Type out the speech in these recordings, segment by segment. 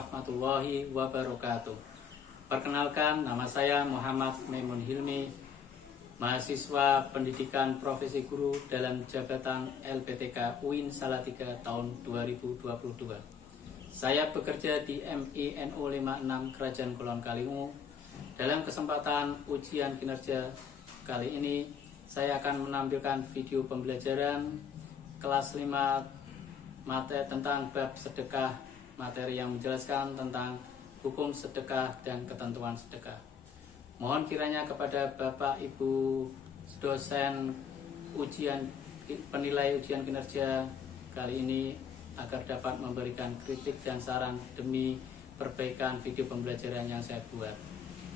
warahmatullahi wabarakatuh. Perkenalkan, nama saya Muhammad Maimun Hilmi, mahasiswa pendidikan profesi guru dalam jabatan LPTK UIN Salatiga tahun 2022. Saya bekerja di MINU 56 Kerajaan Kulon Kaliungu. Dalam kesempatan ujian kinerja kali ini, saya akan menampilkan video pembelajaran kelas 5 materi tentang bab sedekah, materi yang menjelaskan tentang hukum sedekah dan ketentuan sedekah. Mohon kiranya kepada Bapak Ibu dosen penilai ujian kinerja kali ini agar dapat memberikan kritik dan saran demi perbaikan video pembelajaran yang saya buat.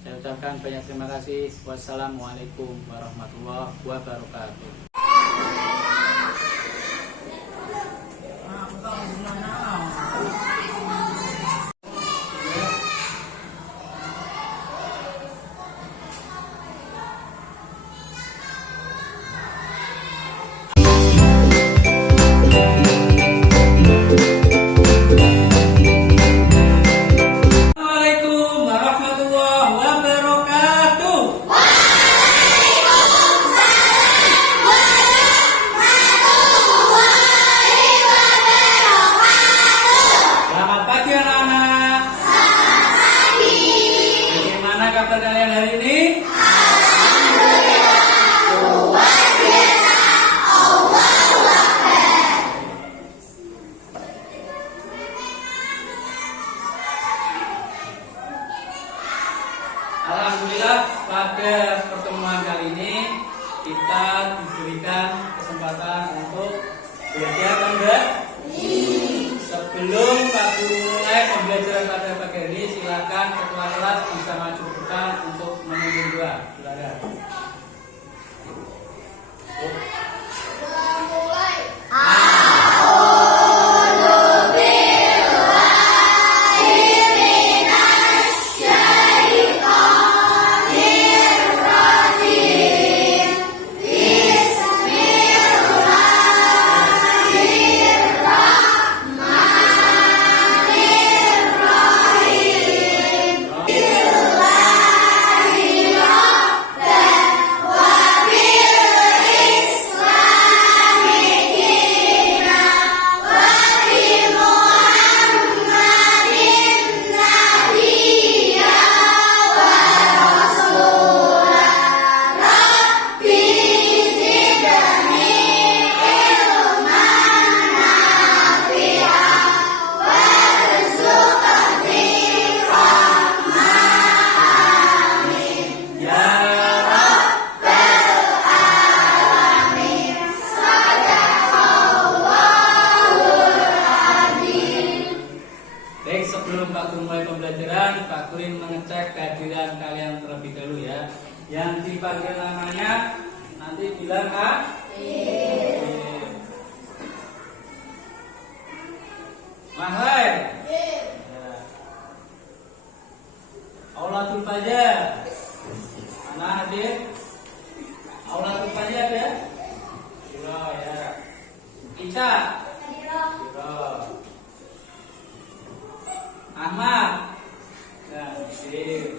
Saya ucapkan banyak terima kasih. Wassalamualaikum warahmatullahi wabarakatuh. Kabar kalian hari ini? Luar biasa. Allahu Akbar. Alhamdulillah, pada pertemuan kali ini kita diberikan kesempatan untuk belajar enggak? Sebelum Pak Guru mulai pembelajaran pada pagi ini, silakan ketua kelas bisa maju depan untuk memimpin doa. Silakan. Mulai. Sebelum Pak Guru mulai pembelajaran, Pak Guru mengecek kehadiran kalian terlebih dahulu ya. Yang dipanggil namanya nanti bilang Mahlai. Aulatul Fajar. Mana hadir? Aulatul Fajar ya? Siro ya. Ica. Siro. Ahmad. Nah, sip.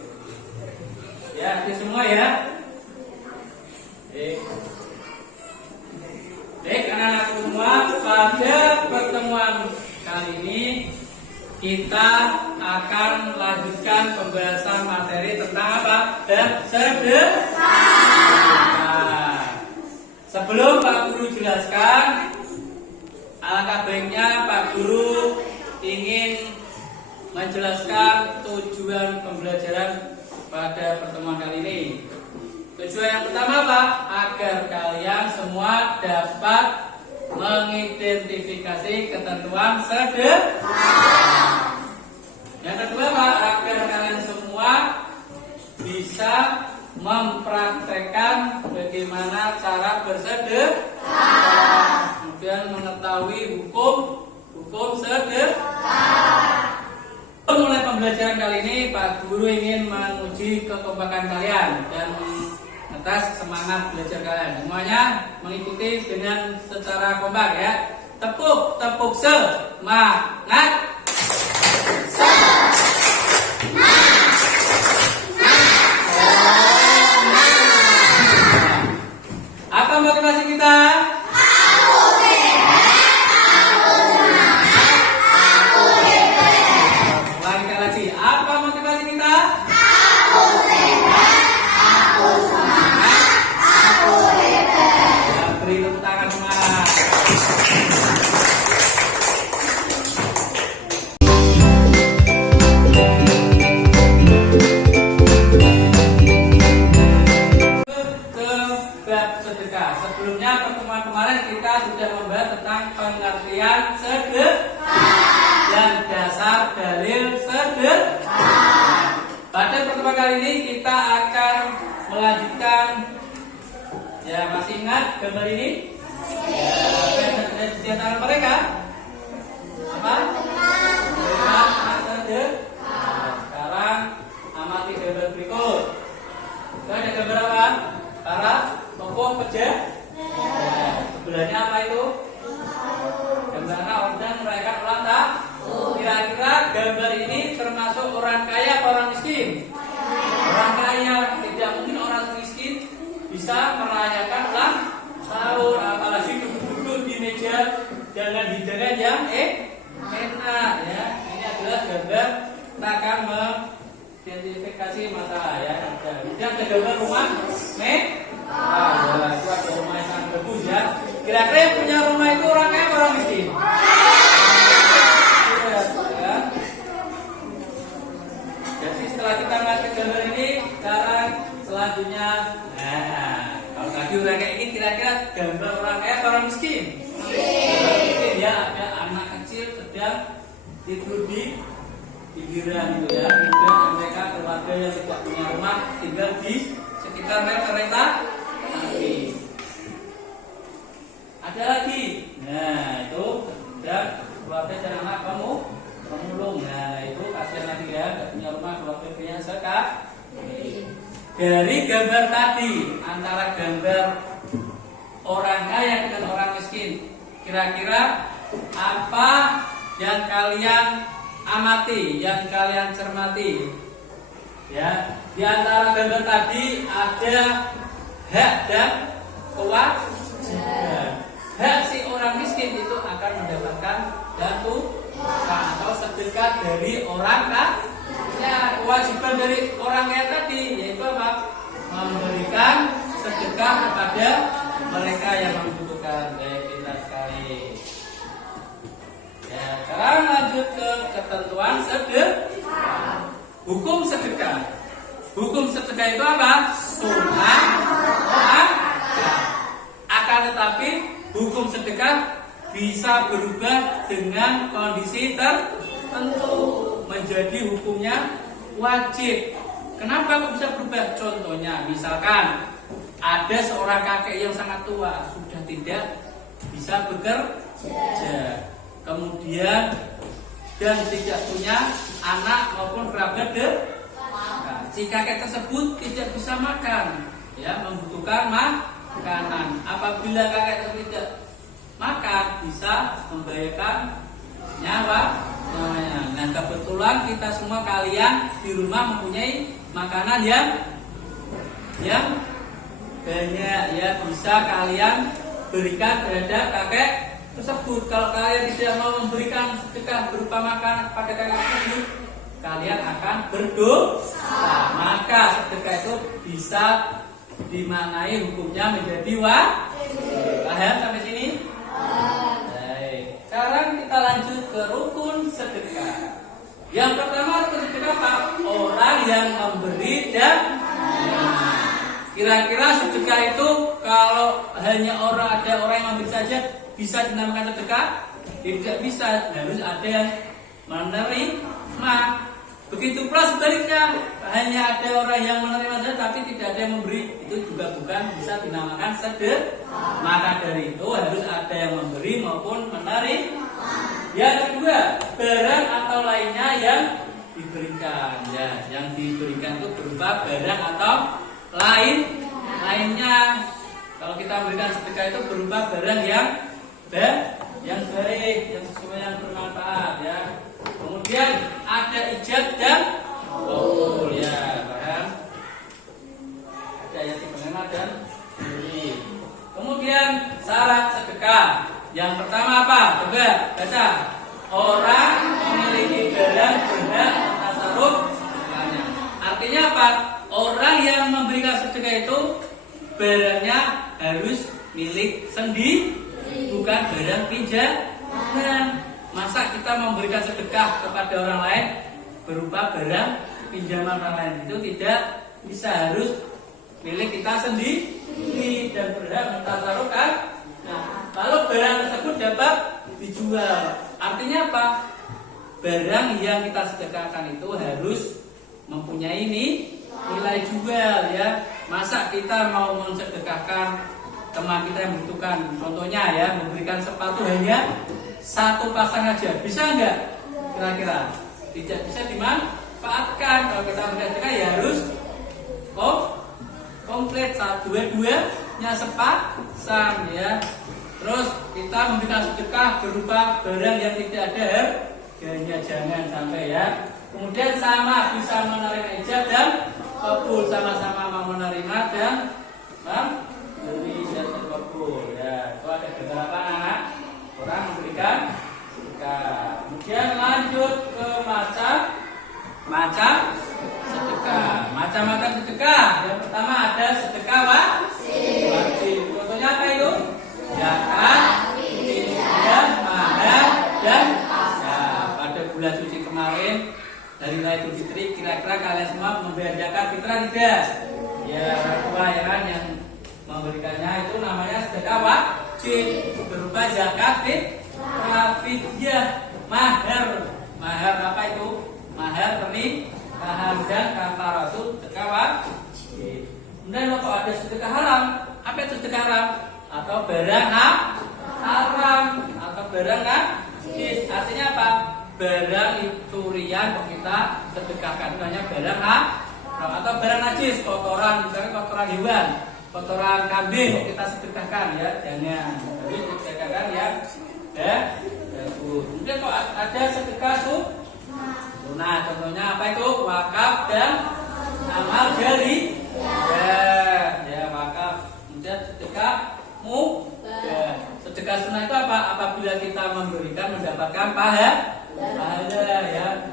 Ya, itu semua ya. Baik, anak-anak semua, pada pertemuan kali ini kita akan lanjutkan pembahasan materi tentang apa? Dan sedekah. Sebelum Pak Guru jelaskan, alangkah baiknya Pak Guru ingin menjelaskan tujuan pembelajaran pada pertemuan kali ini. Tujuan yang pertama apa? Agar kalian semua dapat mengidentifikasi ketentuan sedekah. Yang kedua apa? Agar kalian semua bisa mempraktekkan bagaimana cara bersedekah. Kemudian mengetahui hukum sedekah. Mulai pembelajaran kali ini, Pak Guru ingin menguji kekompakan kalian dan ngetes semangat belajar kalian. Semuanya mengikuti dengan secara kompak ya. Tepuk semangat. motivasi kita? Aku sehat, aku semangat, aku hebat. Ulangi lagi. Apa motivasi kita? Aku sehat, aku semangat, aku hebat. Ya, beri tepuk tangan semangat. Sedekah. Sebelumnya pertemuan kemarin kita sudah membahas tentang pengertian sedekah dan dasar dalil sedekah. Pada pertemuan kali ini kita akan melanjutkan. Ya, masih ingat gambar ini? Ya, di antara mereka apa? Sedekah. Sekarang amati gambar berikut. Itu ada gambar apa? Para tokoh pejabat. Sebelahnya apa itu? Gambar anak orang merayakan ulang tahun. Kira-kira gambar ini termasuk orang kaya atau orang miskin? Orang kaya. Tidak mungkin orang miskin bisa merayakan ulang tahun, apalagi duduk-duduk di meja dengan hidangan yang enak. Ya, ini adalah gambar. Kita akan mengidentifikasi masalah ya. Kemudian ada gambar rumah itu ada rumah yang sangat bagus ya. Kira-kira yang punya rumah itu orang kaya atau orang miskin? Ya. Jadi setelah kita melihat gambar ini, sekarang selanjutnya, kalau tadi orang kayak ini, kira-kira gambar orang kaya atau orang miskin? Miskin ya, ada anak kecil sedang tidur di pinggiran gitu ya. Kemudian mereka keluarga yang tidak punya rumah tinggal di sekitar kereta api. Ada lagi. Nah, itu dan keluarga dan anak pemulung. Nah, itu kasihan lagi ya, tidak punya rumah, keluarganya sekali. Dari gambar tadi antara gambar orang kaya dengan orang miskin, kira-kira apa yang kalian amati, yang kalian cermati? Ya, di antara gambar tadi ada hak dan kewajiban. Hak si orang miskin itu akan mendapatkan bantuan atau sedekah dari orang kaya. Kewajiban dari orang kaya tadi yaitu apa? Memberikan sedekah kepada mereka yang membutuhkan. Baik, kita sekali. Ya, sekarang lanjut ke ketentuan sedekah. Hukum sedekah. Hukum sedekah itu apa? Sunnah. Akan tetapi hukum sedekah bisa berubah dengan kondisi tertentu menjadi hukumnya wajib. Kenapa kok bisa berubah? Contohnya, misalkan ada seorang kakek yang sangat tua, sudah tidak bisa bekerja, kemudian dan tidak punya anak maupun kerabat si kakek tersebut tidak bisa makan, ya, membutuhkan makanan. Apabila kakek tersebut tidak makan, bisa membahayakan nyawanya. Nah, kebetulan kita semua kalian di rumah mempunyai makanan yang banyak, ya, bisa kalian berikan terhadap kakek tersebut. Kalau kalian tidak mau memberikan sedekah berupa makanan pada kakek tersebut, kalian akan berdosa. Maka sedekah itu bisa dimaknai hukumnya menjadi wajib. Paham sampai sini? Baik. Sekarang kita lanjut ke rukun sedekah. Yang pertama rukun sedekah apa? Orang yang memberi dan kira-kira sedekah itu kalau hanya ada orang yang memberi saja bisa dinamakan sedekah? Tidak bisa, harus ada yang menerima. Begitu pula sebaliknya, hanya ada orang yang menerima saja tapi tidak ada yang memberi, itu juga bukan bisa dinamakan sedekah. Maka dari itu harus ada yang memberi maupun menerima. Yang kedua, barang atau lainnya yang diberikan. Ya, yang diberikan itu berupa barang atau lainnya. Kalau kita memberikan sedekah itu berupa barang yang baik, yang sesuai, yang bermanfaat, ya. Kemudian ada ijab dan qabul, ya, paham? Ada yang diterima dan diberi. Kemudian Yang pertama apa? Coba baca. Orang memiliki barang berhak tasarruf. Artinya apa? Orang yang memberikan sedekah itu barangnya harus milik sendiri, bukan barang pinjaman. Masa kita memberikan sedekah kepada orang lain berupa barang pinjaman orang lain? Itu tidak bisa, harus milik kita sendiri dan berhak mentasarufkan. Nah, lalu barang tersebut dapat dijual. Artinya apa? Barang yang kita sedekahkan itu harus mempunyai nilai jual ya. Masa kita mau mensedekahkan teman kita yang membutuhkan, contohnya ya, memberikan sepatu hanya satu pasang aja, bisa nggak? Kira-kira tidak bisa dimanfaatkan. Kalau kita mensedekah ya harus komplit, dua-duanya sepasang ya. Terus kita memberikan sedekah berupa barang yang tidak ada harganya, jangan sampai ya. Kemudian sama bisa menerima ijab dan kabul, sama-sama mau menerima dan memberi dan kabul ya. Itu ada beberapa anak orang memberikan sedekah. Kemudian lanjut ke macam sedekah. Macam-macam sedekah. Yang pertama ada sedekah wajib. Contohnya apa itu? Zakat, fidyah, mahar dan pada bulan suci kemarin hari Raya Idul Fitri, kira-kira kalian semua membayar zakat fitrah tidak? Ya, orang tua ya kan yang memberikannya itu namanya sedekah wajib berupa zakat, fidyah, mahar. Mahar apa itu? Mahar pernikahan dan kafaratul sedekah wajib. Kemudian kalau ada sedekah haram, apa itu sedekah haram? Atau barang haram atau barang najis. Artinya apa? Barang curian kok kita sedekahkan, itu hanya barang haram atau barang najis, kotoran, misalnya kotoran hewan, kotoran kambing kok kita sedekahkan ya, jangan. Jadi sedekahkan ya. Kemudian kok ada sedekah sunnah, contohnya apa itu? Wakaf dan amal jari ya wakaf. Kemudian sedekah sedekah sunnah itu apa? Apabila kita memberikan mendapatkan pahala ya.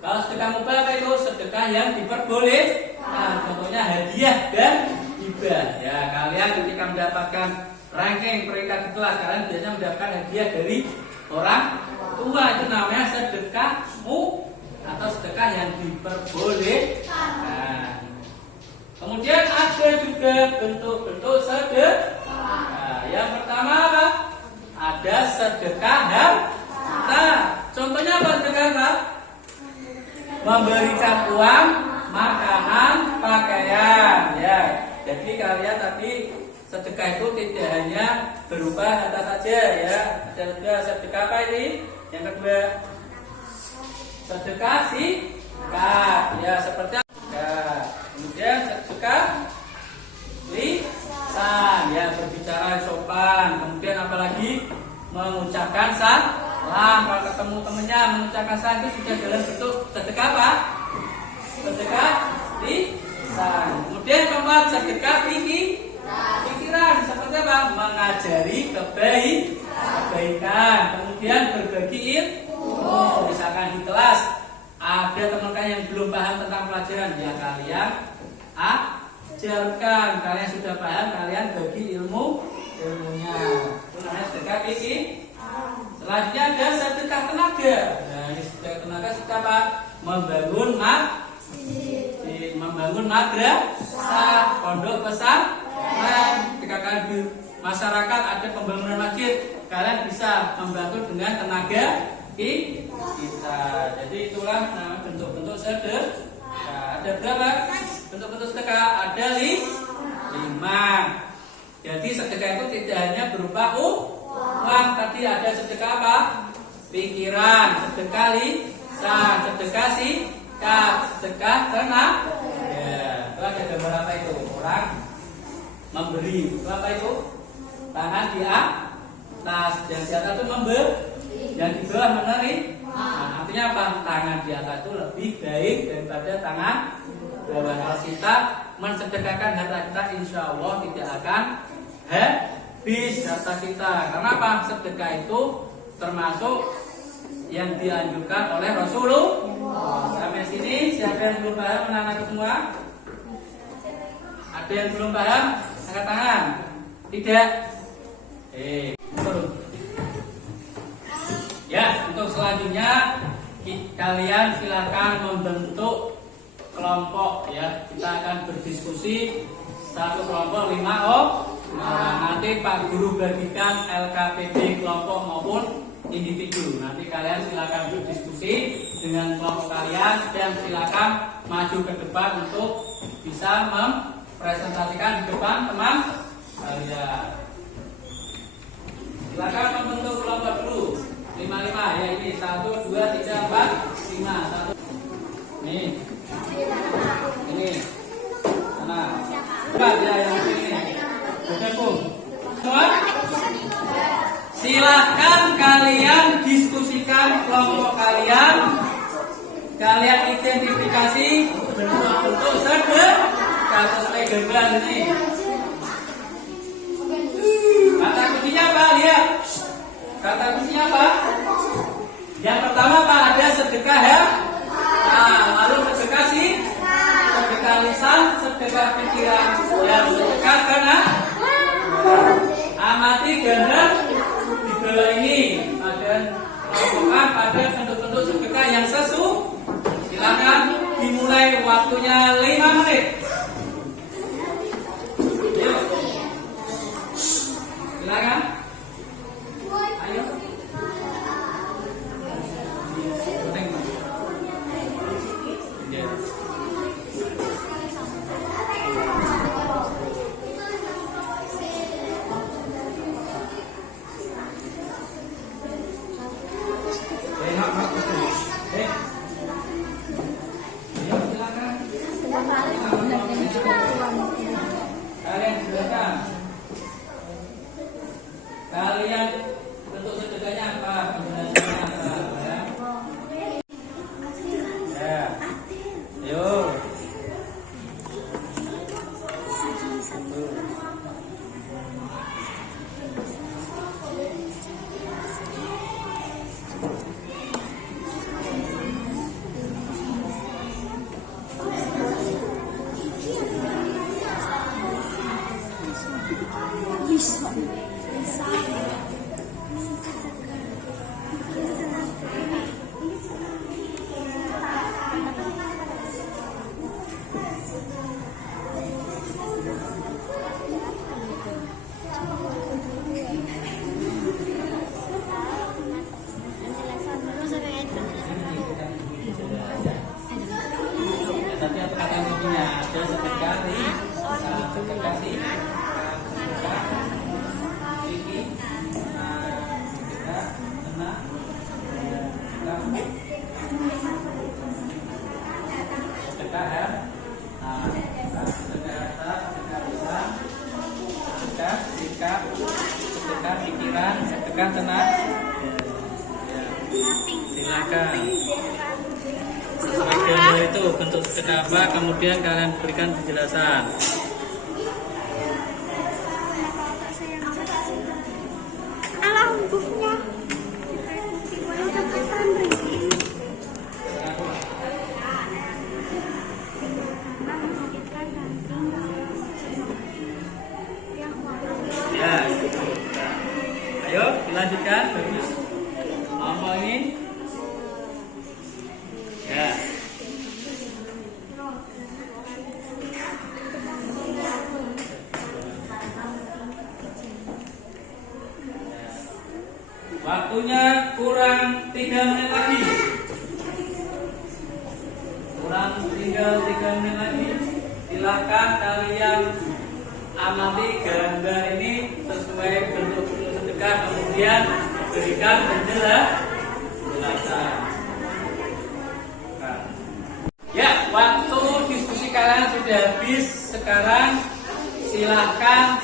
Kalau sedekah mubah apa itu? Sedekah yang diperbolehkan, contohnya hadiah dan hibah ya. Kalian ketika mendapatkan ranking peringkat di kelas, kalian biasanya mendapatkan hadiah dari orang tua, itu namanya sedekah atau sedekah yang diperbolehkan. Kemudian ada juga bentuk-bentuk sedekah. Yang pertama apa? Ada sedekah harta. Contohnya apa sedekah harta? Memberikan uang, makanan, pakaian ya. Jadi kalian tadi sedekah itu tidak hanya berupa harta saja ya. Ada juga sedekah apa ini? Yang kedua, sedekah sikap ya, seperti kemudian sedekah lisan ya, berbicara sopan. Kemudian apalagi mengucapkan salam. Kalau ketemu temennya mengucapkan salam itu sudah dalam bentuk sedekah apa? Sedekah lisan. Kemudian keempat, sedekah pikiran, seperti apa? Mengajari kebaikan. Kemudian berbagi ilmu. Misalkan di kelas ada teman kalian yang belum paham tentang pelajaran, ya kalian ajarkan. Kalian sudah paham, kalian bagi ilmunya. Itu namanya sedekah pikiran. Selanjutnya ada sedekah tenaga. Nah, ini sedekah tenaga sedekah apa? Membangun madrasah, pondok pesantren. Ketika kalian di masyarakat ada pembangunan masjid, kalian bisa membantu dengan tenaga kita. Jadi itulah bentuk-bentuk sedekah. Ada berapa bentuk-bentuk sedekah? Ada 5. Jadi sedekah itu tidak hanya berupa uang, tapi ada sedekah apa? Pikiran, sedekah lisan, sedekah sikap, sedekah tenaga. Ya, itu ada gambar apa itu? Orang memberi. Itu apa itu? Tangan di atas, yang di atas itu memberi, yang di bawah menerima. Nah, artinya apa? Tangan di atas itu lebih baik daripada tangan bawah. Kalau kita mensedekahkan harta kita, insya Allah tidak akan bis data kita. Karena apa? Sedekah itu termasuk yang dianjurkan oleh Rasulullah. Sampai sini siapa yang belum paham anak-anak semua? Ada yang belum paham? Angkat tangan. Tidak? Ya, untuk selanjutnya kalian silakan membentuk kelompok ya. Kita akan berdiskusi satu kelompok 5 orang. Nanti Pak Guru bagikan LKPD kelompok maupun individu. Nanti kalian silakan berdiskusi dengan kelompok kalian dan silakan maju ke depan untuk bisa mempresentasikan di depan teman kalian. Silakan membentuk kelompok dulu. 5 ya, ini 1 2 3 4 5. 1 ini sana 4 ya, yang ini bergabung semua. Silakan kalian diskusikan kelompok kalian. Kalian identifikasi bentuk sedekah sesuai gambar ini. Kata kuncinya apa? Lihat. Kata kuncinya apa? Yang pertama apa? Ada sedekah ya. Nah, lalu sedekah sih, sedekah lisan, sedekah pikiran, yang sedekah karena amati gambar di bawah ini. Ada kelompokkan pada bentuk-bentuk sedekah yang silakan dimulai, waktunya 5 menit. Yuk. Silakan. Ayo. Kalian silakan. Kalian bentuk sedekahnya apa? Penjelasannya apa ya? Ya. Yuk. Tapi apa kata kuncinya? Ada sedekah di sedekah sih, sedekah fikih, sedekah tenang, sedekah ya, sedekah harta, sedekah lisan, sedekah sikap, sedekah pikiran, sedekah tenang. Silakan. Sesuai itu bentuk sedekah apa, kemudian kalian berikan penjelasan. Ya, ayo dilanjutkan. Bagus. Kelompok ini. Ya. Waktunya kurang 3 menit lagi. Kurang tinggal 3 menit lagi. Silakan kalian amati gambar ini sesuai bentuk sedekah, kemudian berikan penjelasan. Ya, waktu diskusi kalian sudah habis. Sekarang silakan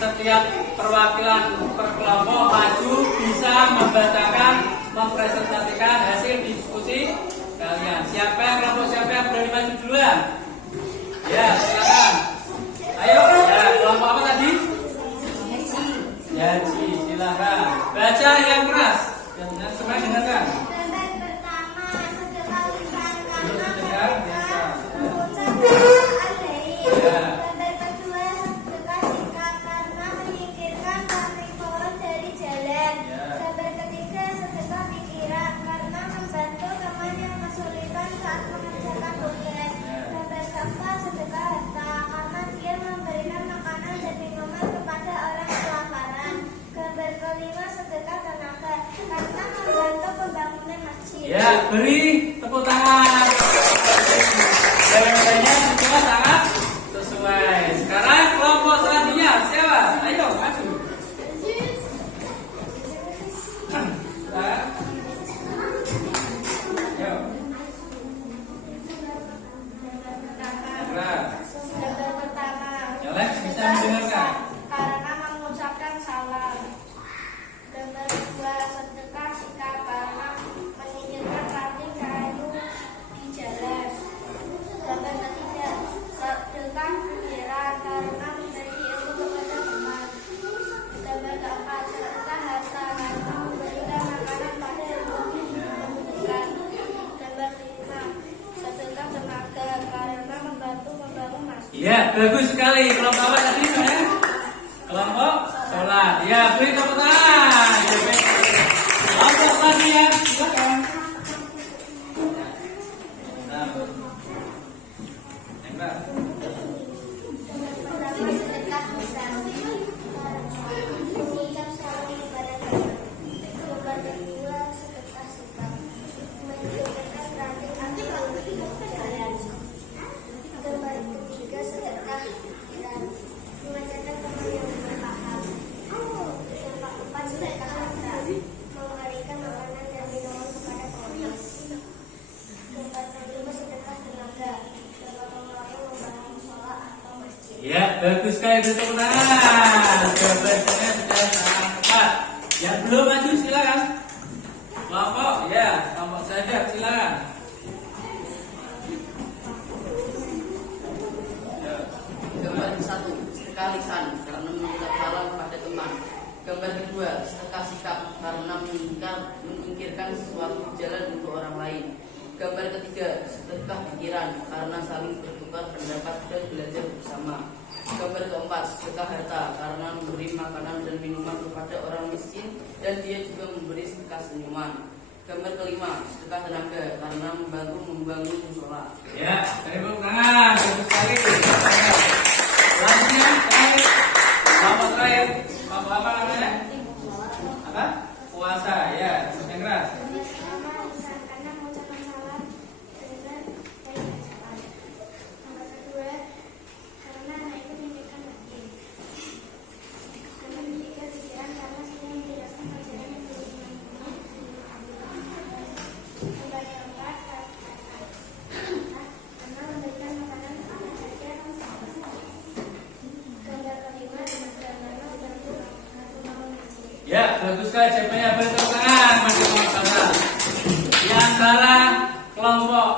setiap perwakilan per kelompok maju bisa membacakan, mempresentasikan hasil diskusi kalian. Siapa yang berani maju duluan? Ya, silakan. Ayo, ya, kelompok apa tadi? baca yang keras dan semua dengarkan. Gambar pertama, sedekah lisan karena Sedekah mereka lisan. mengucapkan al-baik. Ya. Gambar kedua, sedekah sikap karena menyingkirkan karnivora dari jalan. Ya. Gambar ketiga, sedekah pikiran karena membantu teman yang kesulitan saat mengerjakan tugas. Gambar keempat, sedekah harta karena dia memberikan makanan dan minuman kepada orang kelaparan. Gambar kelima, sedekah tenaga karena membantu pembangunan masjid. Ya, beri tepuk tangan. Jawabannya semua sangat sesuai. Sekarang kelompok selanjutnya siapa? Ayo maju. Ayo. Gambar pertama, Yang lain bisa mendengarkan. karena mengucapkan salam. Gambar kedua, sedekah sikap karena menyingkirkan ranting kayu di jalan. Gambar ketiga, sedekah pikiran karena memberi ilmu kepada teman. Gambar keempat, sedekah harta karena memberikan makanan pada yang membutuhkan. Gambar kelima, sedekah tenaga karena membantu membangun masjid. Ya, bagus sekali. Kelompok apa tadi? Ya? Kelompok sholat. Ya, beri tepuk tangan. Ya, baik. Kelompok selanjutnya, silakan. Nah, Embak. Pertama, sedekah lisan mengucap salam kepada teman. Gambar kedua, sedekah sikap menyingkirkan ranting atau jalan. Gambar ketiga, sedekah pikiran mengajarkan teman yang belum paham. Gambar keempat, sedekah harta memberikan makanan dan minuman kepada orang. Gambar kelima, sedekah tenaga dalam membangun musola atau masjid. Ya, bagus sekali. Beri tepuk tangan. Jawabannya sudah sangat tepat. Yang belum maju silakan. Kelompok, ya, kelompok saja silakan. Ya. Gambar satu, sedekah lisan karena mengucap salam pada teman. Gambar kedua, sedekah sikap karena menyingkirkan sesuatu di jalan untuk orang lain. Gambar ketiga, sedekah pikiran karena saling bertukar pendapat dan belajar bersama. Gambar keempat, sedekah harta karena memberi makanan dan minuman kepada orang miskin dan dia juga memberi sedekah senyuman. Gambar kelima, sedekah tenaga karena membantu membangun musola. Ya, tepuk tangan. Bagus sekali. Selanjutnya, terakhir. Kelompok terakhir. Kelompok apa namanya? Apa? Puasa. Ya, yang keras. Gambar pertama, lisan karena mengucapkan salam dengan baik ucapan. Gambar kedua, karena ikut meninggikan masjid. Gambar ketiga, pikiran karena sering menjelaskan pelajaran yang belum dimengerti. Gambar keempat, karena memberikan makanan kepada rakyat yang sakit. Gambar kelima, karena membantu membangun masjid. Ya, bagus sekali jawabannya. Beri tepuk tangan. Masih kelompok. Di antara kelompok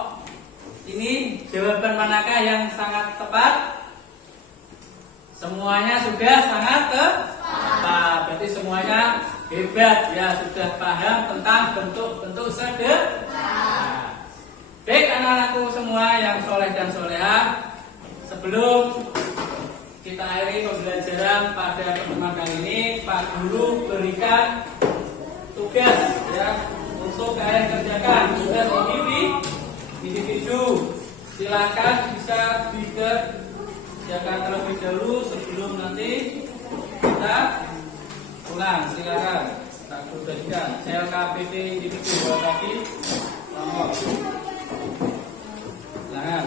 ini jawaban manakah yang sangat tepat? Semuanya sudah sangat tepat. Berarti semuanya hebat ya, sudah paham tentang bentuk-bentuk sedekah. Baik anak-anakku semua yang soleh dan solehah, sebelum kita akhiri pembelajaran pada pertemuan kali ini, Pak Guru berikan tugas ya untuk kalian kerjakan tugas individu. Silakan bisa dikerjakan terlebih dahulu sebelum nanti kita pulang. Silakan Pak Guru berikan CLKPT individu buat tadi nomor. Silakan.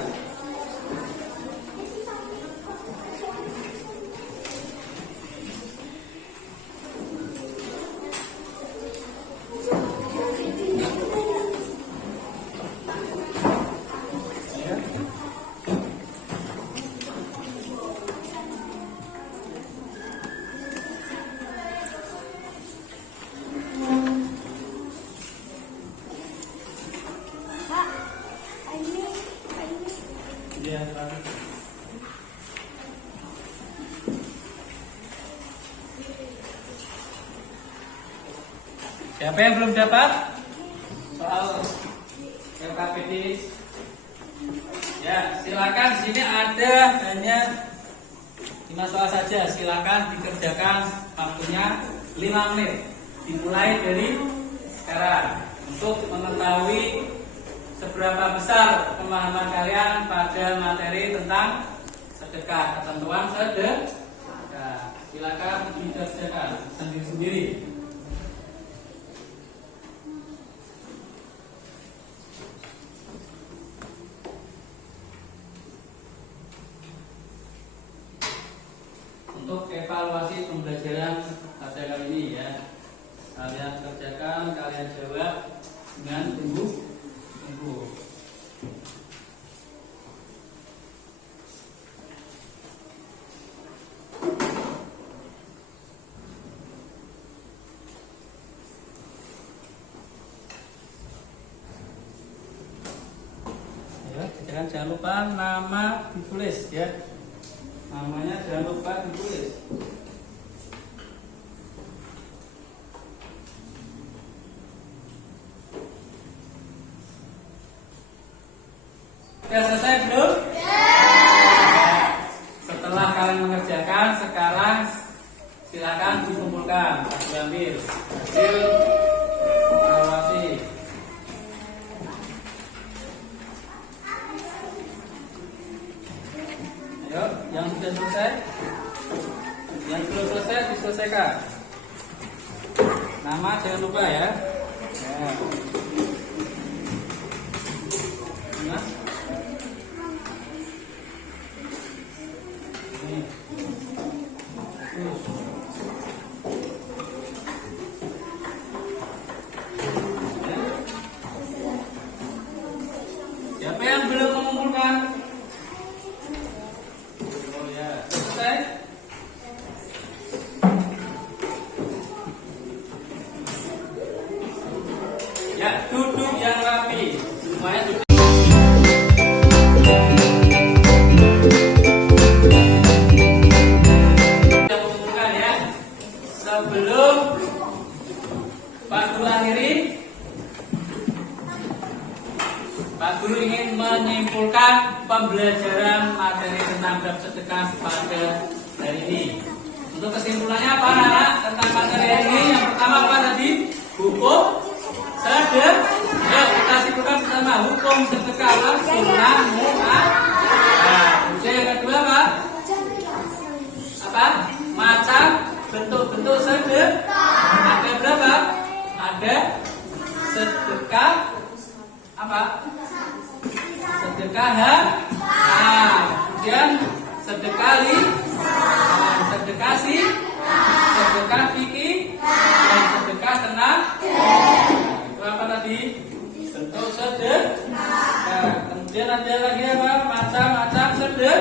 Pak, ini Siapa yang belum dapat soal LKPD? Ya, silakan. Di sini ada hanya 5 soal saja. Silakan dikerjakan, waktunya 5 menit. Dimulai dari sekarang untuk mengetahui seberapa besar pemahaman kalian pada materi tentang sedekah, ketentuan sedekah. Silakan dikerjakan sendiri-sendiri. Untuk evaluasi pembelajaran pada kali ini ya, kalian kerjakan, kalian jawab dengan sungguh-sungguh. Ya, jangan lupa nama ditulis ya. Namanya jangan lupa ditulis. Sudah selesai belum? Setelah kalian mengerjakan, sekarang silakan dikumpulkan, diambil hasil evaluasi. Ayo, yang sudah selesai, yang belum selesai diselesaikan. Nama jangan lupa ya. Ya. Nah. Ini. Siapa yang belum mengumpulkan? Oh ya, selesai. Ya, duduk yang rapi. Semuanya duduk. Yang mengumpulkan ya. Sebelum Pak Guru akhiri, Pak Guru ingin menyimpulkan pembelajaran materi tentang bab sedekah pada hari ini. Untuk kesimpulannya apa anak tentang materi hari ini? Yang pertama apa tadi? Hukum sedekah. Ya, kita simpulkan bersama hukum sedekah sunnah mu'ah. Nah, kemudian yang kedua apa? Apa? Macam bentuk-bentuk sedekah. Ada berapa? Ada sedekah apa? Sedekah kemudian sedekah sedekah sedekah fikih dan sedekah tenang. Itu apa tadi? Bentuk sedekah. Kemudian ada lagi apa? Macam-macam sedekah.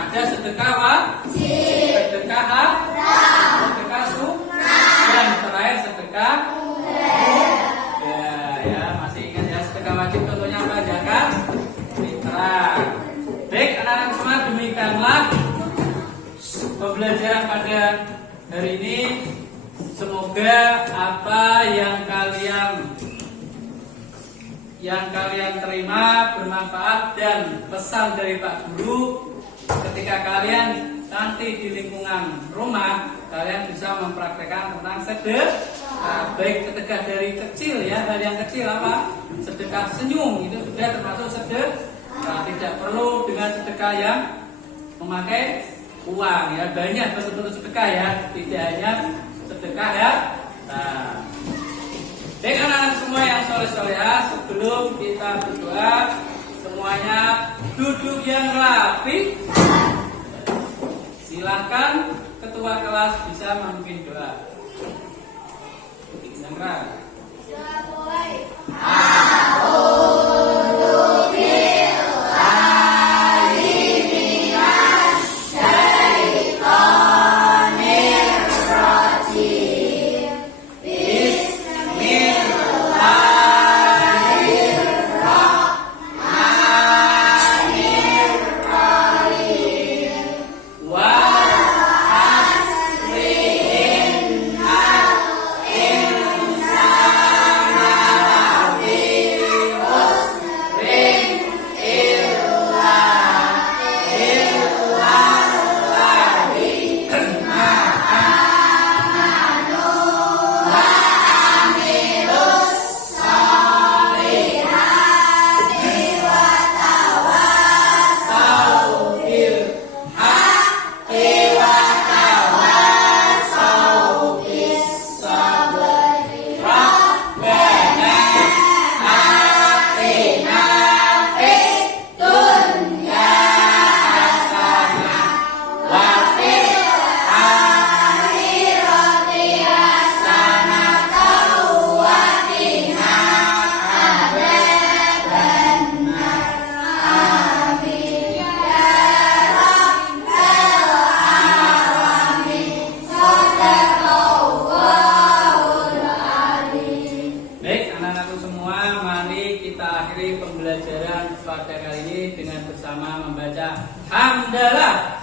Ada sedekah wajib, sedekah haram, sedekah sunnah, dan terakhir sedekah. Ya, masih ingat ya sedekah wajib contohnya apa? Zakat fitrah. Baik, anak-anak semua, demikianlah pembelajaran pada hari ini. Semoga apa yang kalian terima bermanfaat dan pesan dari Pak Guru ketika kalian nanti di lingkungan rumah kalian bisa mempraktekkan tentang sedekah. Baik sedekah dari kecil ya, hal yang kecil apa? Sedekah senyum itu sudah termasuk sedekah. Tidak perlu dengan sedekah yang memakai uang ya, banyak bentuk-bentuk sedekah ya, tidak hanya sedekah ya. Nah, baik anak-anak semua yang soleh-solehah, sebelum kita berdoa semuanya duduk yang rapi. Silakan ketua kelas bisa memimpin doa. Yang rapi. pada kali ini dengan bersama membaca hamdalah.